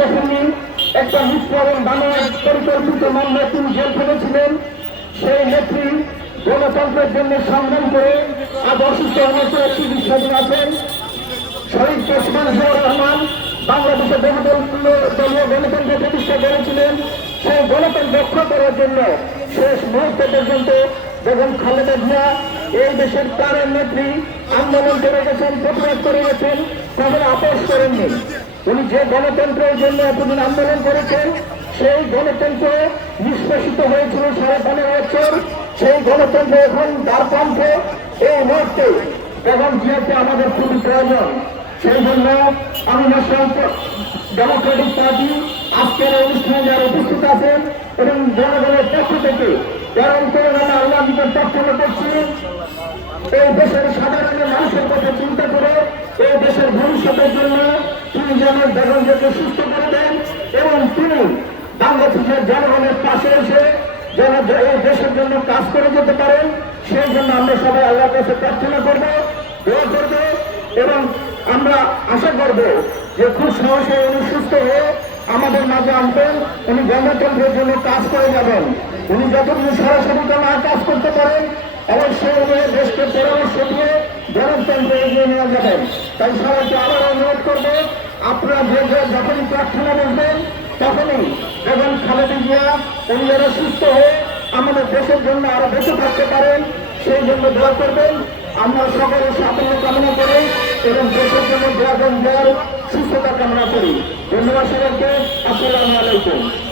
দেখেননি একটা এবং বাংলার পরিকল্পিত মামলায় তিনি জেল খেটেছিলেন। সেই নেত্রী গণতন্ত্রের জন্য সংগ্রাম করে আজ অসুস্থ অবস্থায় চিকিৎসাধীন আছেন। শহীদ ওসমান জিয়াউর রহমান বাংলাদেশে বহুদল দলীয় গণতন্ত্র প্রতিষ্ঠা করেছিলেন। সেই গণতন্ত্র রক্ষা করার জন্য শেষ মুহূর্ত পর্যন্ত বেগম খালেদা জিয়া এই দেশের তারের নেত্রী আন্দোলন করে গেছেন, প্রতিবাদ করে গেছেন। করেননি। উনি যে গণতন্ত্রের জন্য এতদিন আন্দোলন করেছেন, সেই গণতন্ত্র নিষ্পেষিত হয়েছিল সাড়ে পনেরো বছর। সেই গণতন্ত্র এখন তার কণ্ঠে এই মুহূর্তে বেগম জিয়াকে আমাদের খুবই প্রয়োজন, সেই জন্য আমি ন্যাশনাল ডেমোক্রেটিক পার্টি আজকের অনুষ্ঠানে যারা উপস্থিত আছেন এবং জনগণের পক্ষ থেকে যারা উত্তরণে আল্লাহ দিকে প্রার্থনা করছি এই দেশের সাধারণ মানুষের কথা চিন্তা করে এই দেশের ভবিষ্যতের জন্য যেন বেগমকে সুস্থ করে দেন এবং তিনি বাংলাদেশের জনগণের পাশে এসে যেন এই দেশের জন্য কাজ করে যেতে পারেন, সেই জন্য আমরা সবাই আল্লাহর কাছে প্রার্থনা করব, দোয়া করব এবং আমরা আশা করব যে খুব সহজে উনি সুস্থ হয়ে আমাদের মাঝে আসবেন, উনি গণতন্ত্রের জন্য কাজ করে যাবেন। উনি যতদিন সরাসরি না কাজ করতে পারেন, অবশ্যই উনি দেশকে পরামর্শ দিয়ে গণতন্ত্র এগিয়ে নিয়ে যাবেন। তাই সবাইকে আবার অনুরোধ করব আপনারা যে যখনই প্রার্থনা বলবেন, তখনই এবং খালেদা জিয়া, উনি যেন সুস্থ হয়ে আমাদের দেশের জন্য আরও বেঁচে থাকতে পারেন, সেই জন্য দোয়া করবেন। আমরা সকলে সাফল্য কামনা করি এবং দেশের জন্য দোয়া দেওয়ার সুস্থতা কামনা করি। ধন্যবাদ সবাইকে। আসসালামু আলাইকুম।